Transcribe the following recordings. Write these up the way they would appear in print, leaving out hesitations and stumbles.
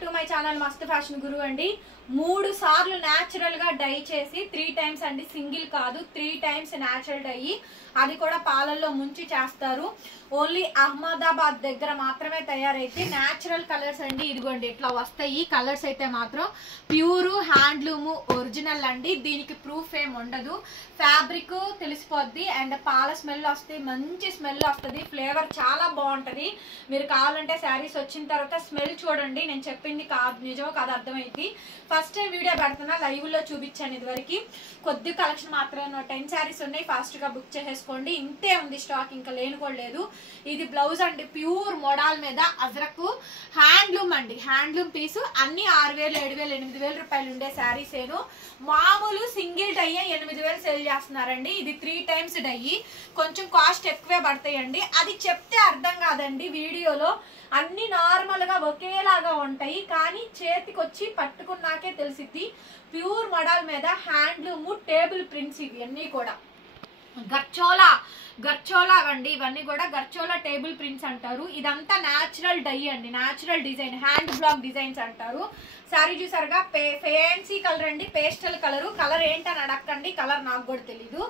Back to my channel మస్త్ fashion గురు అండి. 3 సార్లు న్యాచురల్ గా డై చేసి 3 టైమ్స్ అండి, సింగిల్ కాదు 3 టైమ్స్ న్యాచురల్ డై, అది కూడా పాలల్లో ముంచి చేస్తారు. ఓన్లీ అహ్మదాబాద్ దగ్గర మాత్రమే తయారైతే న్యాచురల్ కలర్స్ అండి. ఇదిగోండి ఇట్లా వస్తాయి కలర్స్ అయితే మాత్రం ప్యూర్ హ్యాండ్లూమ్ ఒరిజినల్ అండి. దీనికి ప్రూఫ్ ఏం ఉండదు, ఫ్యాబ్రిక్ తెలిసిపోద్ది అండ్ పాల స్మెల్ వస్తుంది, మంచి స్మెల్ వస్తుంది, ఫ్లేవర్ చాలా బాగుంటది. మీరు కావాలంటే శారీస్ వచ్చిన తర్వాత స్మెల్ చూడండి, నేను చెప్పింది కాదు నిజమో కాదు అర్థమైంది. ఫస్ట్ టైం వీడియో పెడుతున్నా, లైవ్ లో చూపించాను ఇదివరకు, కొద్ది కలెక్షన్ మాత్రమే 10 శారీస్ ఉన్నాయి, ఫాస్ట్ గా బుక్ చేసేసుకోండి. ఇంతే ఉంది స్టాక్, ఇంకా లేనుకోలేదు. ఇది బ్లౌజ్ అండి, ప్యూర్ మోడల్ మీద అజరక్ హ్యాండ్లూమ్ అండి, హ్యాండ్లూమ్ పీసు. అన్ని 6000, 7000, 8000 రూపాయలు ఉండే శారీస్ ఏను. మామూలు సింగిల్ డై 8000 సేల్ చేస్తున్నారండి. ఇది 3 టైమ్స్ డై, కొంచెం కాస్ట్ ఎక్కువే పడతాయండి. అది చెప్తే అర్థం కాదండి వీడియోలో, అన్ని నార్మల్ గా ఒకేలాగా ఉంటాయి, కానీ చేతికి వచ్చి పట్టుకున్నాకే తెలిసిద్ది. ప్యూర్ మోడల్ మీద హ్యాండ్లూమ్ టేబుల్ ప్రింట్స్ ఇవి అన్ని కూడా. గర్చోలా అండి, ఇవన్నీ కూడా గర్చోలా టేబుల్ ప్రింట్స్ అంటారు. ఇదంతా న్యాచురల్ డై అండి, natural design, hand black designs అంటారు. శారీ చూసారుగా ఫేన్సీ కలర్ అండి, పేస్టల్ కలర్. కలర్ ఏంటని అడగండి, కలర్ నాకు కూడా తెలీదు.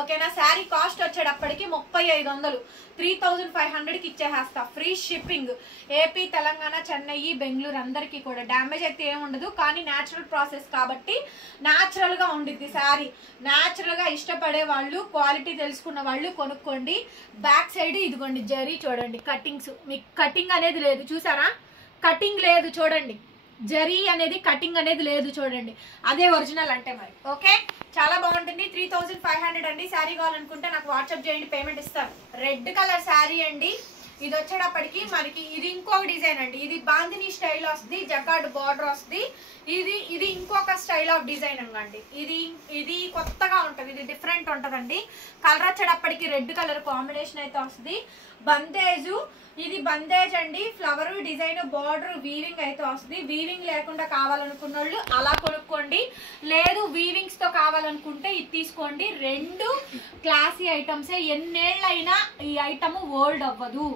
ఓకేనా. శారీ కాస్ట్ వచ్చేటప్పటికి 3500, 3500కి ఇచ్చేస్తా, free shipping. AP, Telangana, Chennai, Bengaluru అందరికీ కూడా. డ్యామేజ్ అయితే ఏముండదు, కానీ న్యాచురల్ ప్రాసెస్ కాబట్టి న్యాచురల్ గా ఉండిద్ది శారీ. న్యాచురల్ గా ఇష్టపడే వాళ్ళు, క్వాలిటీ తెలుసుకున్న వాళ్ళు కొనుక్కోండి. బ్యాక్ సైడ్ ఇదిగోండి జరీ చూడండి, కటింగ్స్. మీకు కటింగ్ అనేది లేదు చూసారా, కటింగ్ లేదు చూడండి, జరీ అనేది కటింగ్ అనేది లేదు చూడండి, అదే ఒరిజినల్ అంటే మరి. ఓకే, చాలా బాగుంటుంది. 3500 అండి. శారీ కావాలనుకుంటే నాకు వాట్సాప్ చేయండి, పేమెంట్ ఇస్తాను. రెడ్ కలర్ శారీ అండి. ఇది వచ్చేటప్పటికి మనకి ఇది ఇంకొక డిజైన్ అండి. ఇది బాందిని స్టైల్ వస్తుంది, జకార్డ్ బార్డర్ వస్తుంది. ఇది ఇంకొక స్టైల్ ఆఫ్ డిజైన్ అండి. ఇది కొత్తగా ఉంటది, ఇది డిఫరెంట్ ఉంటదండి. కలర్ వచ్చేటప్పటికి రెడ్ కలర్ కాంబినేషన్ అయితే వస్తుంది. బందేజు, ఇది బందేజ్ అండి. ఫ్లవర్ డిజైన్, బార్డర్, వీవింగ్ అయితే వస్తుంది. వీవింగ్ లేకుండా కావాలనుకున్న వాళ్ళు అలా కొనుక్కోండి, లేదు వీవింగ్స్ తో కావాలనుకుంటే ఇది తీసుకోండి. 2 క్లాసీ ఐటమ్సే. ఎన్నేళ్ళైనా ఈ ఐటమ్ ఓల్డ్ అవ్వదు,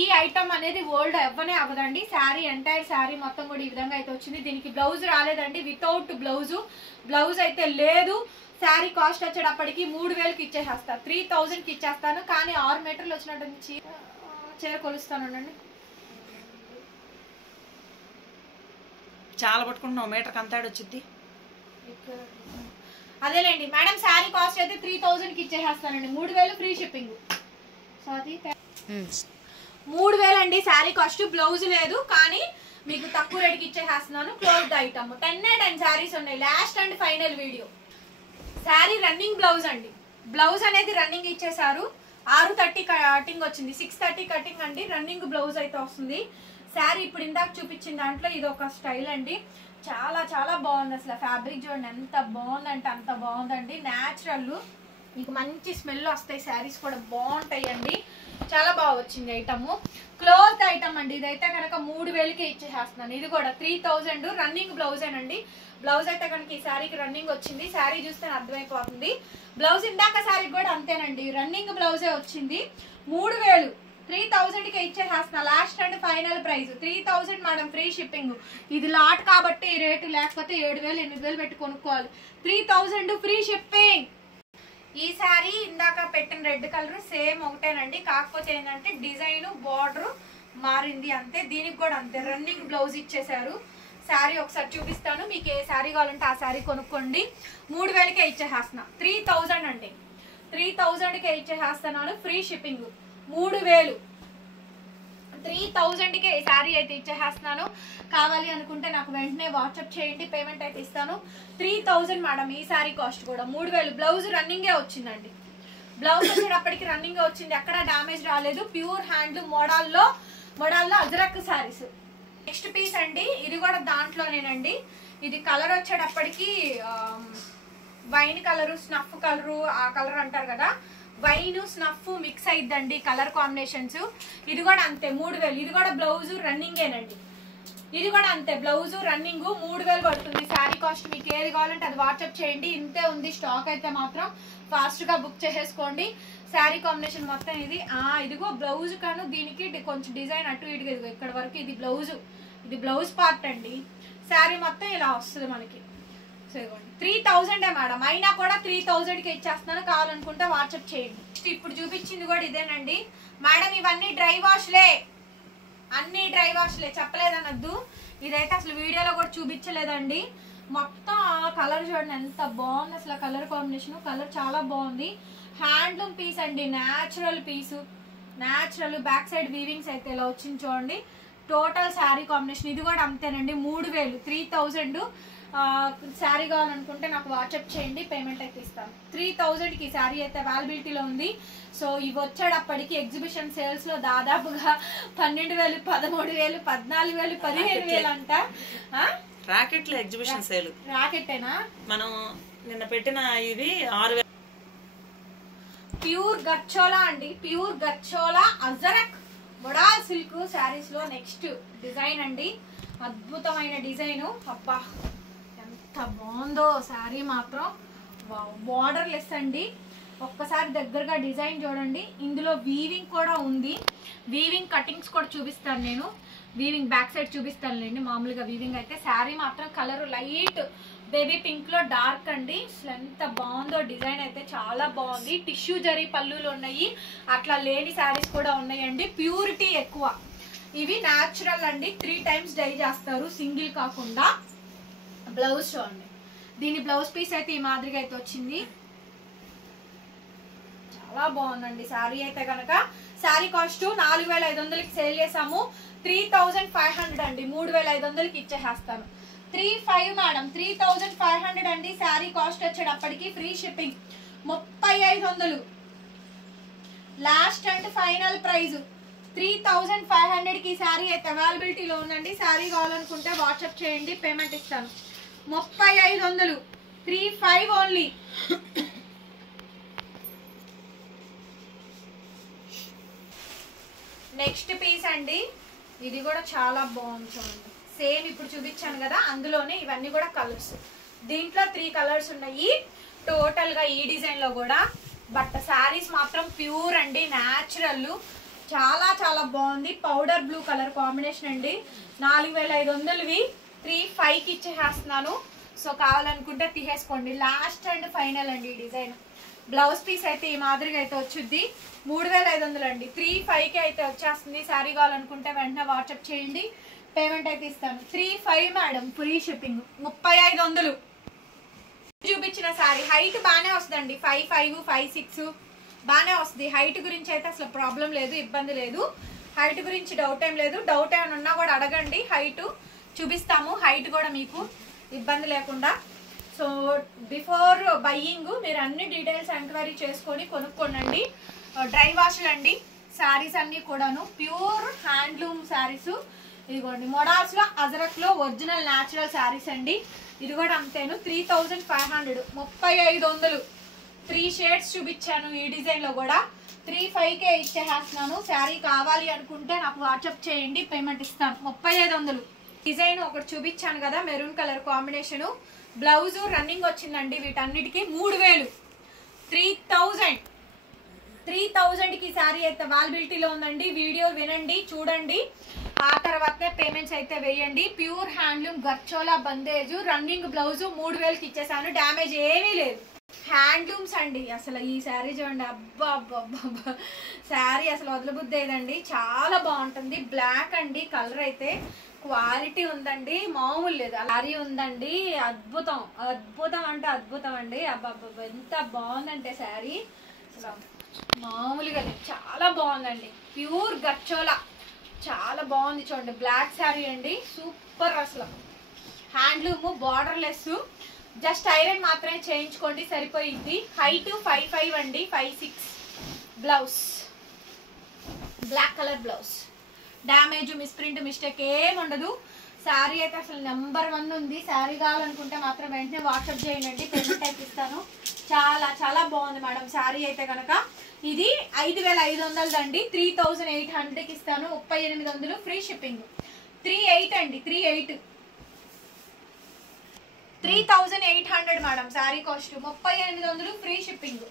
ఈ ఐటమ్ అనేది ఓల్డ్ అవ్వనే అవ్వదండి. శారీ ఎంటైర్ శారీ మొత్తం కూడా ఈ విధంగా అయితే వచ్చింది. దీనికి బ్లౌజ్ రాలేదండి, వితౌట్ బ్లౌజ్ అయితే లేదు. శారీ కాస్ట్ వచ్చేటప్పటికి 3000కి ఇచ్చేసేస్తా, 3000కి ఇచ్చేస్తాను. కానీ 6 మీటర్లు వచ్చినట్టు చీర కొలుస్తానండి. చాలా పట్టుకుంటున్నావు, మీటర్కి అంతా వచ్చింది. అదేలేండి మేడం, శారీ కాస్ట్ అయితే 3000కి ఇచ్చేసేస్తానండి. 3000 ఫ్రీ షిప్పింగ్. 3000 అండి శారీ కాస్ట్. బ్లౌజ్ లేదు, కానీ మీకు తక్కువ రేటుకి ఇచ్చేసేస్తున్నాను. క్లోజ్డ్ ఐటమ్ 10 శారీస్ ఉన్నాయి. Last and final video. Sari running blouse అండి. బ్లౌజ్ అనేది రన్నింగ్ ఇచ్చేసారు. 630 కటింగ్ వచ్చింది, 630 కటింగ్ అండి. రన్నింగ్ బ్లౌజ్ అయితే వస్తుంది. శారీ ఇప్పుడు ఇందాక చూపించిన దాంట్లో ఇది ఒక స్టైల్ అండి. చాలా చాలా బాగుంది. అసలు ఫ్యాబ్రిక్ చూడండి ఎంత బాగుందంటే అంత బాగుందండి. న్యాచురల్, మీకు మంచి స్మెల్ వస్తాయి. శారీస్ కూడా బాగుంటాయి అండి. చాలా బాగా వచ్చింది ఐటమ్. క్లోత్ ఐటమ్ అండి. ఇదైతే కనుక 3000కే ఇచ్చేసేస్తున్నాను. ఇది కూడా 3000 రన్నింగ్ బ్లౌజేనండి. బ్లౌజ్ అయితే కనుక ఈ శారీకి రన్నింగ్ వచ్చింది. శారీ చూస్తే అర్థమైపోతుంది. బ్లౌజ్ ఇందాక శారీకి కూడా అంతేనండి, రన్నింగ్ బ్లౌజే వచ్చింది. 3000, 3000కే ఇచ్చేసేస్తున్నా. Last and final price 3000 madam, free shipping. ఇది లాట్ కాబట్టి ఈ రేటు, లేకపోతే 7000, 8000 పెట్టి కొనుక్కోవాలి. 3000 ఫ్రీ షిప్పింగ్. ఈ శారీ ఇందాక పెట్టిన రెడ్ కలర్ సేమ్ ఒకటేనండి, కాకపోతే ఏంటంటే డిజైన్, బార్డర్ మారింది అంతే. దీనికి కూడా అంతే, రన్నింగ్ బ్లౌజ్ ఇచ్చేసారు. శారీ ఒకసారి చూపిస్తాను, మీకు ఏ శారీ కావాలంటే ఆ శారీ కొనుక్కోండి. 3000కే ఇచ్చేసేస్తున్నా. 3000 అండి, 3000కే ఇచ్చేసేస్తున్నాను. Free shipping. 3000, 3000కే ఈ శారీ అయితే ఇచ్చేసేస్తున్నాను. కావాలి అనుకుంటే నాకు వెంటనే వాట్సాప్ చేయండి, పేమెంట్ అయితే ఇస్తాను. 3000 మేడం ఈ శారీ కాస్ట్ కూడా. 3000. బ్లౌజ్ రన్నింగే వచ్చిందండి. బ్లౌజ్ వచ్చేటప్పటికి రన్నింగే వచ్చింది, ఎక్కడ డ్యామేజ్ రాలేదు. ప్యూర్ హ్యాండ్లూమ్ మోడల్లో అజరక్ శారీస్. నెక్స్ట్ పీస్ అండి. ఇది కూడా దాంట్లోనేనండి. ఇది కలర్ వచ్చేటప్పటికి వైన్ కలరు, స్నఫ్ కలరు, ఆ కలర్ అంటారు కదా, వైన్ స్నఫ్ మిక్స్ అయిద్దండి కలర్ కాంబినేషన్స్. ఇది కూడా అంతే 3000. ఇది కూడా బ్లౌజ్ రన్నింగేనండి. ఇది కూడా అంతే, బ్లౌజ్ రన్నింగ్ 3000 పడుతుంది శారీ కాస్ట్. మీకు ఏది కావాలంటే అది వాట్సాప్ చేయండి. ఇంతే ఉంది స్టాక్ అయితే మాత్రం, ఫాస్ట్ గా బుక్ చేసేసుకోండి. శారీ కాంబినేషన్ మొత్తం ఇది. ఇదిగో బ్లౌజ్ కాను, దీనికి కొంచెం డిజైన్ అటు ఇటుగా, ఇదిగో ఇక్కడ వరకు ఇది బ్లౌజ్. ఇది బ్లౌజ్ పార్ట్ అండి. శారీ మొత్తం ఇలా వస్తుంది మనకి. సో ఇవ్వండి 3000 మేడం, అయినా కూడా 3000కి ఇచ్చేస్తున్నాను. కావాలనుకుంటే వాట్సాప్ చేయండి. ఇప్పుడు చూపించింది కూడా ఇదేనండి మేడం. ఇవన్నీ డ్రై వాష్లే, అన్ని డ్రై వాష్లే, చెప్పలేదనద్దు. ఇదైతే అసలు వీడియోలో కూడా చూపించలేదండి. మొత్తం కలర్ చూడండి ఎంత బాగుంది అసలు. కలర్ కాంబినేషన్, కలర్ చాలా బాగుంది. హ్యాండ్లూమ్ పీస్ అండి, న్యాచురల్ పీసు, న్యాచురల్. బ్యాక్ సైడ్ వీవింగ్స్ అయితే ఇలా వచ్చింది చూడండి. టోటల్ శారీ కాంబినేషన్ ఇది కూడా అంతేనండి. 3000, 3000. శారీ కావాలనుకుంటే నాకు వాట్సాప్ చేయండి, పేమెంట్ అయితే ఇస్తాను. 3000కి శారీ అయితే అవైలబిలిటీలో ఉంది. సో ఇవి వచ్చేటప్పటికి ఎగ్జిబిషన్ సేల్స్ లో దాదాపుగా 12,000, 13,000, 14,000, 15,000 అంట. రాకెట్ల ఎగ్జిబిషన్ సేల్. రాకెట్టేనా? మనం నిన్న పెట్టిన ఇది 6,000. ప్యూర్ గచ్చోలా అండి, ప్యూర్ గచ్చోలా అజరక్ బొడాల్ సిల్క్ శారీస్ లో నెక్స్ట్ డిజైన్ అండి. అద్భుతమైన డిజైన్. అబ్బా ఎంత బాగుందో శారీ మాత్రం. బార్డర్ లెస్ అండి. ఒక్కసారి దగ్గరగా డిజైన్ చూడండి. ఇందులో వీవింగ్ కూడా ఉంది. వీవింగ్ కటింగ్స్ కూడా చూపిస్తాను నేను. వీవింగ్ బ్యాక్ సైడ్ చూపిస్తానులేండి. మామూలుగా వీవింగ్ అయితే శారీ మాత్రం కలర్ లైట్ బేబీ పింక్ లో డార్క్ అండి. అసలు ఎంత బాగుందో డిజైన్ అయితే చాలా బాగుంది. టిష్యూ జరీ పళ్ళులు ఉన్నాయి, అట్లా లేని శారీస్ కూడా ఉన్నాయండి. ప్యూరిటీ ఎక్కువ. ఇవి న్యాచురల్ అండి. 3 times డై చేస్తారు, సింగిల్ కాకుండా. బ్లౌజ్ చూడండి. దీని బ్లౌజ్ పీస్ అయితే ఈ మాదిరిగా అయితే వచ్చింది. చాలా బాగుందండి శారీ అయితే కనుక. శారీ కాస్ట్ 4,500కి సేల్ చేసాము. 3,500 అండి, 3,500కి ఇచ్చేసేస్తాను. 3,500 మేడం, 3,500 అండి. శారీ కాస్ట్ వచ్చేటప్పటికి free shipping 3,500. Last and final price 3,500కి శారీ అయితే అవైలబిలిటీలో ఉందండి. శారీ కావాలనుకుంటే వాట్సాప్ చేయండి, పేమెంట్ ఇస్తాను. 3,500, 3,500 ఓన్లీ. నెక్స్ట్ పీస్ అండి. ఇది కూడా చాలా బాగుంది చూడండి. సేమ్ ఇప్పుడు చూపించాను కదా, అందులోనే ఇవన్నీ కూడా కలర్స్. దీంట్లో 3 కలర్స్ ఉన్నాయి టోటల్ గా ఈ డిజైన్ లో కూడా. బట్ శారీస్ మాత్రం ప్యూర్ అండి, న్యాచురల్. చాలా చాలా బాగుంది. పౌడర్ బ్లూ కలర్ కాంబినేషన్ అండి. 4,500వి 3,500కి ఇచ్చేసేస్తున్నాను. సో కావాలనుకుంటే తీసేసుకోండి. లాస్ట్ అండ్ ఫైనల్ అండి ఈ డిజైన్. బ్లౌజ్ పీస్ అయితే ఈ మాదిరిగా అయితే వచ్చుద్ది. 3,500 అండి, 3,500కి అయితే వచ్చేస్తుంది. శారీ కావాలనుకుంటే వెంటనే వాట్సాప్ చేయండి, పేమెంట్ అయితే ఇస్తాను. 3,500 మేడం, ఫ్రీ షిప్పింగ్. 3,500 చూపించిన శారీ. హైట్ బాగానే వస్తుందండి, 5'5", 5'6" బాగానే వస్తుంది. హైట్ గురించి అయితే అసలు ప్రాబ్లం లేదు, ఇబ్బంది లేదు. హైట్ గురించి డౌట్ ఏం లేదు. డౌట్ ఏమైనా ఉన్నా కూడా అడగండి, హైట్ చూపిస్తాము. హైట్ కూడా మీకు ఇబ్బంది లేకుండా. సో బిఫోర్ బయ్యింగ్ మీరు అన్ని డీటెయిల్స్ ఎంక్వైరీ చేసుకొని కొనుక్కోండి. డ్రై వాష్లు అండి శారీస్ అన్ని కూడాను. Pure handloom saris. ఇదిగోండి మోడాల్స్ లో అజరక్ లో ఒరిజినల్ న్యాచురల్ శారీస్ అండి. ఇది కూడా అంతేను. 3,500, 3,500. 3 షేడ్స్ చూపించాను ఈ డిజైన్ లో కూడా. 3,500కే ఇచ్చేస్తున్నాను. శారీ కావాలి అనుకుంటే నాకు వాట్సాప్ చేయండి, పేమెంట్ ఇస్తాను. 3,500. డిజైన్ ఒకటి చూపించాను కదా, maroon colour combination. Blouse running వచ్చిందండి వీటన్నిటికీ. 3,000, 3,000. 3,000కి శారీ అయితే అవైలబిలిటీలో ఉందండి. వీడియో వినండి, చూడండి, ఆ తర్వాతే పేమెంట్స్ అయితే వేయండి. Pure handloom gharchola bandhej running blouse 3,000కి ఇచ్చేసాను. డ్యామేజ్ ఏమీ లేదు. హ్యాండ్లూమ్స్ అండి. అసలు ఈ శారీ చూడండి, అబ్బా అబ్బా అబ్బా, శారీ అసలు వదలబుద్ధి లేదండి. చాలా బాగుంటుంది. బ్లాక్ అండి కలర్ అయితే. క్వాలిటీ ఉందండి, మామూలు లేదు. శారీ ఉందండి, అద్భుతం. అద్భుతం అంటే అద్భుతం అండి. అబ్బా ఎంత బాగుందంటే శారీ అసలు మామూలుగా లేదు, చాలా బాగుందండి. ప్యూర్ గచ్చోలా చాలా బాగుంది చూడండి. బ్లాక్ శారీ అండి, సూపర్. అసలు handloom, border less. Just iron మాత్రమే చేయించుకోండి, సరిపోయింది. హైట్ 5'5" అండి, 5'6". Blouse black colour blouse. Damage, misprint, mistake ఏం ఉండదు. శారీ అయితే అసలు నెంబర్ 1 ఉంది. శారీ కావాలనుకుంటే మాత్రం వెంటనే వాట్సాప్ చేయండి, పేమెంట్ అయితే ఇస్తాను. చాలా చాలా బాగుంది మేడం శారీ అయితే కనుక. ఇది 5,500 అండి, 3,800కి ఇస్తాను. 3,800 ఫ్రీ షిప్పింగ్. 3,800 అండి, 3,800. 3,800 madam sari cost. 3,800 free shipping.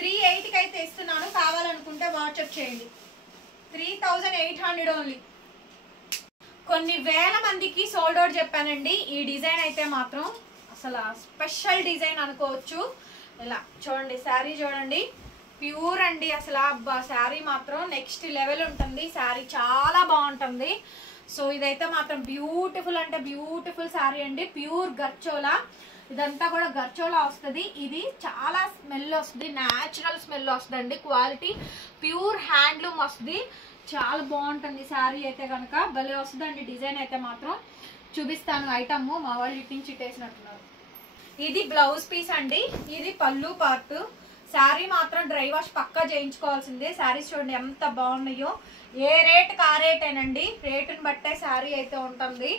3,800కి అయితే ఇస్తున్నాను. కావాలనుకుంటే వాట్సాప్ చేయండి. 3,800 ఓన్లీ. కొన్ని వేల మందికి సోల్డ్ అవుట్ చెప్పానండి. ఈ డిజైన్ అయితే మాత్రం అసలు స్పెషల్ డిజైన్ అనుకోవచ్చు. ఇలా చూడండి, శారీ చూడండి, ప్యూర్ అండి. అసలు శారీ మాత్రం నెక్స్ట్ లెవెల్ ఉంటుంది. శారీ చాలా బాగుంటుంది. సో ఇదైతే మాత్రం బ్యూటిఫుల్ అంటే బ్యూటిఫుల్ శారీ అండి. ప్యూర్ గర్చోలా, ఇదంతా కూడా గర్చోలా వస్తుంది. ఇది చాలా స్మెల్ వస్తుంది, న్యాచురల్ స్మెల్ వస్తుంది అండి. క్వాలిటీ ప్యూర్ హ్యాండ్లూమ్ వస్తుంది. చాలా బాగుంటుంది శారీ అయితే కనుక, భలే వస్తుందండి. డిజైన్ అయితే మాత్రం చూపిస్తాను. ఐటమ్ మా వాళ్ళు ఇటు నుంచి ఇట్టేసినట్టున్నారు. ఇది బ్లౌజ్ పీస్ అండి, ఇది పళ్ళు పార్ట్. శారీ మాత్రం డ్రై వాష్ పక్కా చేయించుకోవాల్సిందే. శారీస్ చూడండి ఎంత బాగున్నాయో. ఏ రేట్కి ఆ రేటేనండి, రేటుని బట్టే శారీ అయితే ఉంటుంది.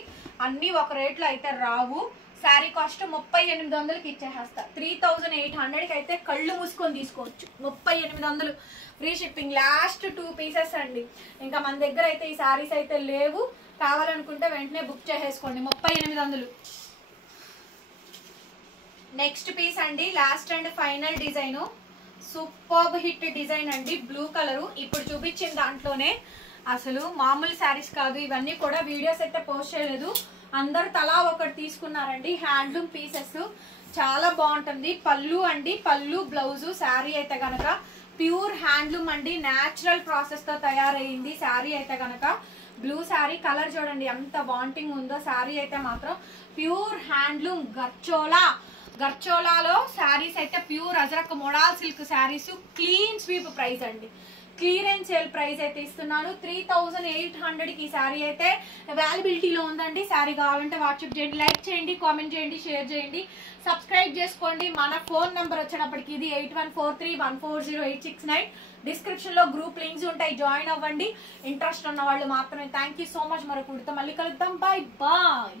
అన్నీ ఒక రేట్లో అయితే రావు. శారీ కాస్ట్ 3800కి ఇచ్చేస్తా. 3800కి అయితే కళ్ళు మూసుకొని తీసుకోవచ్చు. 3800 ఫ్రీ షిప్పింగ్. లాస్ట్ 2 పీసెస్ అండి. ఇంకా మన దగ్గర అయితే ఈ శారీస్ అయితే లేవు. కావాలనుకుంటే వెంటనే బుక్ చేసేసుకోండి. 3800. నెక్స్ట్ పీస్ అండి, last and final design. Super hit design అండి, బ్లూ కలరు. ఇప్పుడు చూపించిన దాంట్లోనే అసలు మామూలు శారీస్ కాదు ఇవన్నీ కూడా. వీడియోస్ అయితే పోస్ట్ చేయలేదు, అందరు తలా ఒకటి తీసుకున్నారండి. హ్యాండ్లూమ్ పీసెస్ చాలా బాగుంటుంది. పళ్ళు అండి, పళ్ళు బ్లౌజు. శారీ అయితే కనుక ప్యూర్ హ్యాండ్లూమ్ అండి, న్యాచురల్ ప్రాసెస్ తో తయారైంది శారీ అయితే కనుక. బ్లూ శారీ కలర్ చూడండి ఎంత వాంటింగ్ ఉందో. శారీ అయితే మాత్రం ప్యూర్ హ్యాండ్లూమ్ గర్చోలా. గర్చోలాలో శారీస్ అయితే pure ajrakh model silk saris. Clean sweep price అండి, క్లియరెన్స్ సేల్ ప్రైస్ అయితే ఇస్తున్నాను. 3800కి ఈ శారీ అయితే అవైలబిలిటీలో ఉందండి. శారీ కావాలంటే వాట్సాప్ చేయండి, లైక్ చేయండి, కామెంట్ చేయండి, షేర్ చేయండి, సబ్స్క్రైబ్ చేసుకోండి. మన ఫోన్ నెంబర్ వచ్చేటప్పటికి ఇది 8143140869. డిస్క్రిప్షన్ లో గ్రూప్ లింక్స్ ఉంటాయి, జాయిన్ అవ్వండి. ఇంట్రెస్ట్ ఉన్న వాళ్ళు మాత్రమే. Thank you so much. మరొక వీడియోతో మళ్ళీ కలుద్దాం. Bye bye.